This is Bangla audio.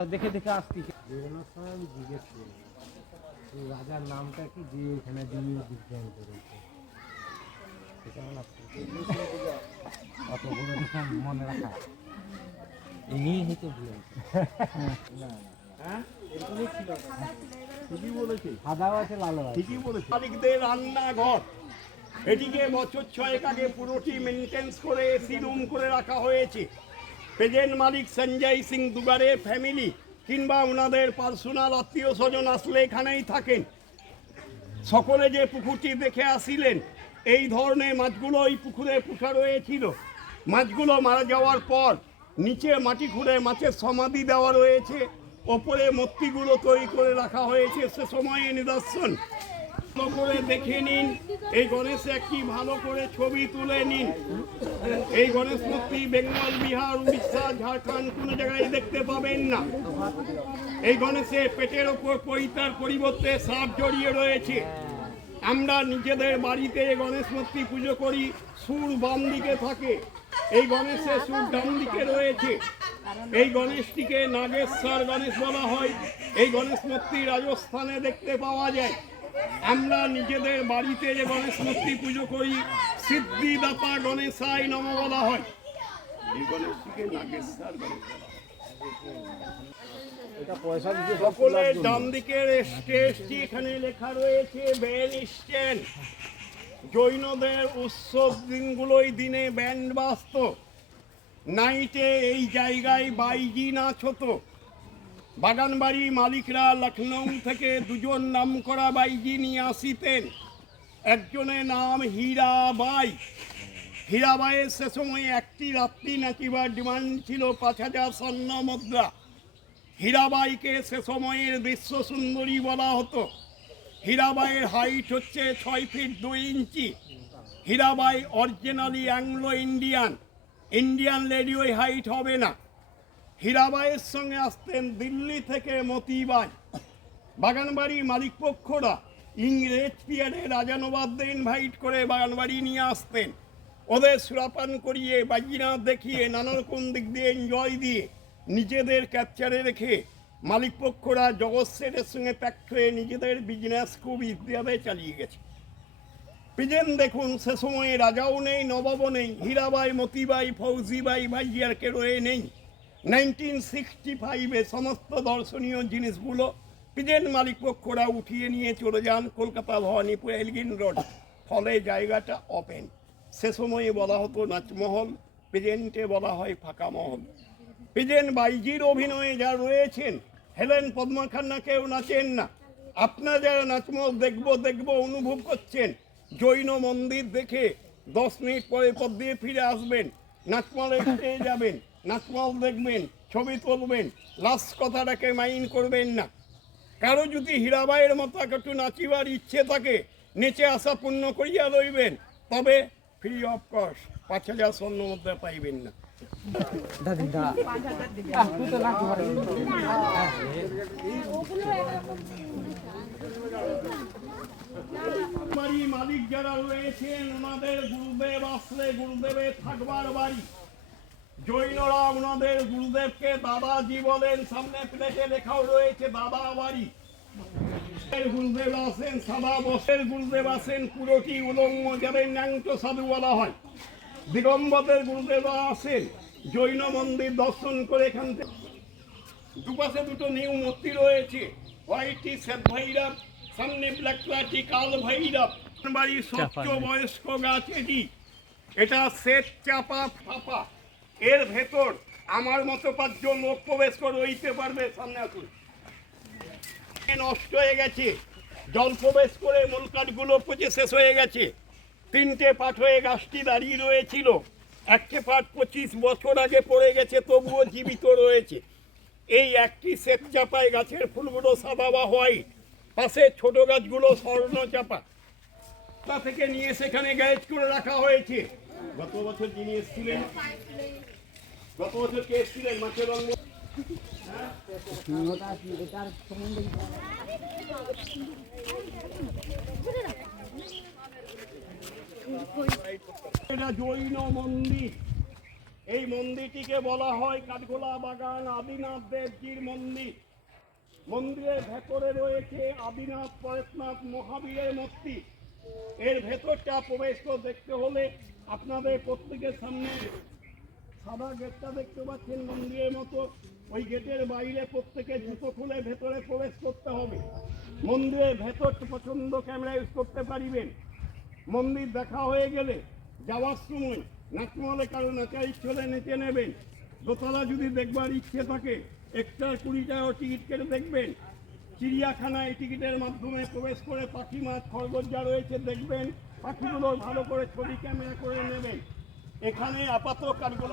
দেখে দেখে আসছি বেরোনোর সময় আমি জিজ্ঞেস করি রাজার নামটা কি দিয়ে এখানে দিয়ে বিজ্ঞান করেছে অত বড় মনে রাখা এই হয়তো রান্নাঘর এটিকে বছর 6 আগে পুরোটি মেনটেন্স করে এসি রুম করে রাখা হয়েছে। প্রেজেন্ট মালিক সঞ্জয় সিং দুগারের ফ্যামিলি কিংবা ওনাদের পার্সোনাল আত্মীয় স্বজন আসলে এখানেই থাকেন। সকলে যে পুকুরটি দেখে আসিলেন, এই ধরনের মাছগুলো এই পুকুরে পুষা রয়েছিল। মাছগুলো মারা যাওয়ার পর নিচে মাটি খুঁড়ে মাছের সমাধি দেওয়া রয়েছে, ওপরে মূর্তিগুলো তৈরি করে রাখা হয়েছে সে সময়ে নিদর্শন। ভালো করে দেখে নিন, এই গণেশ একটি ভালো করে ছবি তুলে নিন। এই গণেশ মূর্তি বেঙ্গল, বিহার, উড়িষ্যা, ঝাড়খণ্ড কোনো জায়গায় দেখতে পাবেন না। এই গণেশের পেটের ওপর পৈতার পরিবর্তে সাপ জড়িয়ে রয়েছে। আমরা নিজেদের বাড়িতে গণেশ মূর্তি পুজো করি, সুর বাম দিকে থাকে, এই গণেশের সুর ডান দিকে রয়েছে। এই গণেশটিকে নাগেশ্বর গণেশ বলা হয়। এই গণেশ মূর্তি রাজস্থানে দেখতে পাওয়া যায়। আমরা নিজেদের বাড়িতে যে গণেশ মূর্তি পুজো করি, সিদ্ধিদাতা গণেশায় নম বলা হয়। এই গণেশটিকে নাগেশ্বর গণেশ বলা হয়। সকলের ডান দিকের স্টেজটি এখানে লেখা রয়েছে ব্যান্ড স্ট্যান্ড। জৈনদের উৎসব দিনগুলোই দিনে ব্যান্ড বাজত, নাইটে এই জায়গায় বাইজি নাচ হতো। বাগানবাড়ি মালিকরা লখনৌ থেকে দুজন নাম করা বাইজি নিয়ে আসিতেন। একজনের নাম হীরাবাই। হীরাবাইয়ের সে সময় একটি রাত্রি নাচিবার ডিমান্ড ছিল 5,000 স্বর্ণ মুদ্রা। হীরাবাইকে সে সময়ের বিশ্ব সুন্দরী বলা হতো। হীরাবাইয়ের হাইট হচ্ছে 6 feet 2 inch. Hirabai originally Anglo Indian, Indian lady ওই হাইট হবে না। হীরাবাইয়ের সঙ্গে আসতেন দিল্লি থেকে মতিবাই। বাগানবাড়ি মালিকপক্ষরা ইংরেজ পিরিয়ডে রাজানবাবদের ইনভাইট করে বাগানবাড়ি নিয়ে আসতেন। ওদের সুরাপান করিয়ে বাজিনাথ দেখিয়ে নানা রকম দিক দিয়ে এনজয় দিয়ে নিজেদের ক্যাপচারে রেখে মালিকপক্ষরা জগৎ সেটের সঙ্গে প্যাক্ট হয়ে নিজেদের বিজনেস খুব ইতিহাসে চালিয়ে গেছে। প্রেজেন্ট দেখুন, সে সময়ে রাজাও নেই, নবাবও নেই। হীরাবাই, মতিবাই, ফৌজিবাই, ভাইজিয়ার রয়ে নেই। 1965-এ সমস্ত দর্শনীয় জিনিসগুলো প্রেজেন্ট মালিকপক্ষরা উঠিয়ে নিয়ে চলে যান কলকাতা ভবানীপুর এলগিন রোড। ফলে জায়গাটা ওপেন। সে সময়ে বলা হতো নাচমহল, প্রেজেন্টে বলা হয় ফাঁকা মহল। প্রেজেন্ট বাইজির অভিনয়ে যা রয়েছেন, হেলেন পদ্মা খান্না কেউ নাচেন না। আপনারা যারা নাচমহল দেখবো অনুভব করছেন, জৈন মন্দির দেখে 10 মিনিট পরে পথ দিয়ে ফিরে আসবেন, নাচমহলে ফিরে যাবেন, নাচমহল দেখবেন, ছবি তুলবেন, লাস্ট কথাটাকে মাইন্ড করবেন না। কারো যদি হীরাবাইয়ের মতো একটু নাচিবার ইচ্ছে থাকে, নেচে আসা পূর্ণ করিয়া লইবেন, তবে ফ্রি অফ কস্ট 5,000 স্বর্ণ মধ্যে পাইবেন না। বাড়ি মালিক যারা রয়েছেন, ওনাদের গুরুদেব আসলে গুরুদেবের থাকবার বাড়ি। জৈনরা ওনাদের গুরুদেবকে দাদাজি বলেন। সামনে প্লেটে লেখাও রয়েছে দাদা বাড়ি। গুরুদেব আসেন সাদা বসের গুরুদেব আসেন পুরোটি উলঙ্গ, যাদের ন্যাংট সাধু বলা হয়। দিগম্বরের গুরুদেবরা আসেন জৈন মন্দির দর্শন করে এখান থেকে। দুপাশে দুটো নিউ মূর্তি রয়েছে, হোয়াইটটি শ্বেত ভৈরব, সামনে ব্ল্যাক প্লাটি কাল ভৈরব। বাড়ি স্বচ্ছ বয়স্ক গাছ এটি। এটা শ্বেত চাপা ফাপা। এর ভেতর আমার মতো 5 জন লোক প্রবেশ করে রইতে পারবে। সামনে আসুন। নষ্ট হয়ে গেছে, জল প্রবেশ করে মূল কাঠগুলো পচে শেষ হয়ে গেছে। 3টে পাট হয়ে গাছটি দাঁড়িয়ে রয়েছিল। একটি পাট 25 বছর আগে পড়ে গেছে, তবুও জীবিত রয়েছে। এই একটি শ্বেত চাপায় গাছের ফুলগুলো সাদা বা হোয়াইট, পাশে ছোট গাছগুলো স্বর্ণ চাপা। তা থেকে নিয়ে সেখানে গ্যারেজ করে রাখা হয়েছে। গত বছর যিনি এসেছিলেন, গত বছর কে এসেছিলেন মাছের রঙ? এটা জৈন মন্দির। এই মন্দিরটিকে বলা হয় কাঠগোলা বাগান আদিনাথ দেবজির মন্দির। মন্দিরের ভেতরে রয়েছে আদিনাথ পরেশনাথ মহাবীরের মূর্তি। এর ভেতরটা প্রবেশ করে দেখতে হলে আপনাদের প্রত্যেকের সামনে সাদা গেটটা দেখতে পাচ্ছেন মন্দিরের মতো, ওই গেটের বাইরে প্রত্যেকে জুতো খুলে ভেতরে প্রবেশ করতে হবে। মন্দিরের ভেতর পছন্দ ক্যামেরা ইউজ করতে পারিবেন। মন্দির দেখা হয়ে গেলে যাওয়ার সময় নাচমহলে কারো নাচার ইচ্ছে হলে নেচে নেবেন। দোতলা যদি দেখবার ইচ্ছে থাকে এক্সট্রা 20 টাকা টিকিট কেটে দেখবেন। চিড়িয়াখানায় টিকিটের মাধ্যমে প্রবেশ করে পাখি মাছ খরগোশ যা রয়েছে দেখবেন, পাখিগুলোর ভালো করে ছবি ক্যামেরা করে নেবেন। এখানে আপাতত কাঠগোলা